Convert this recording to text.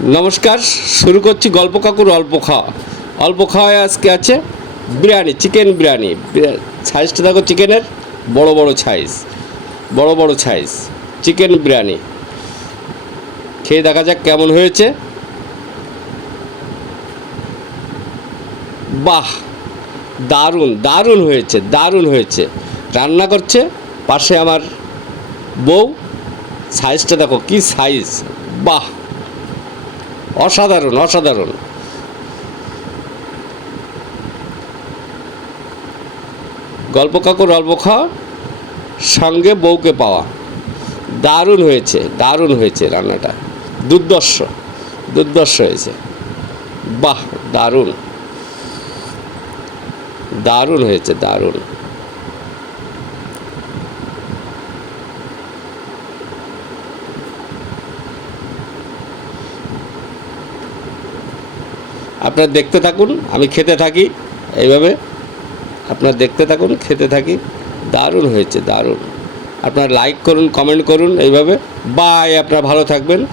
নমস্কার, শুরু করছি গল্প কাকুর অল্প খাওয়া। অল্প খাওয়ায় আজকে আছে বিরিয়ানি চিকেন বিরিয়ানি। সাইজটা দেখো চিকেনের বড় বড় সাইজ বড় বড় সাইজ চিকেন বিরিয়ানি। খেয়ে দেখা যাক কেমন হয়েছে। বাহ, দারুণ দারুণ হয়েছে দারুণ হয়েছে। রান্না করছে পাশে আমার বউ। সাইজটা দেখো কি সাইজ বাহ। অসাধারণ অসাধারণ। গল্প কাকুর অল্প খাওয়া সঙ্গে বউকে পাওয়া। দারুণ হয়েছে দারুণ হয়েছে রান্নাটা। দুর্দর্শ দুর্দর্শ হয়েছে। বাহ, দারুণ। দারুণ হয়েছে, দারুণ। আপনারা দেখতে থাকুন, আমি খেতে থাকি, এইভাবে। আপনারা দেখতে থাকুন, খেতে থাকি। দারুণ হয়েছে, দারুণ। আপনারা লাইক করুন কমেন্ট করুন, এইভাবে। বাই আপনারা ভালো থাকবেন।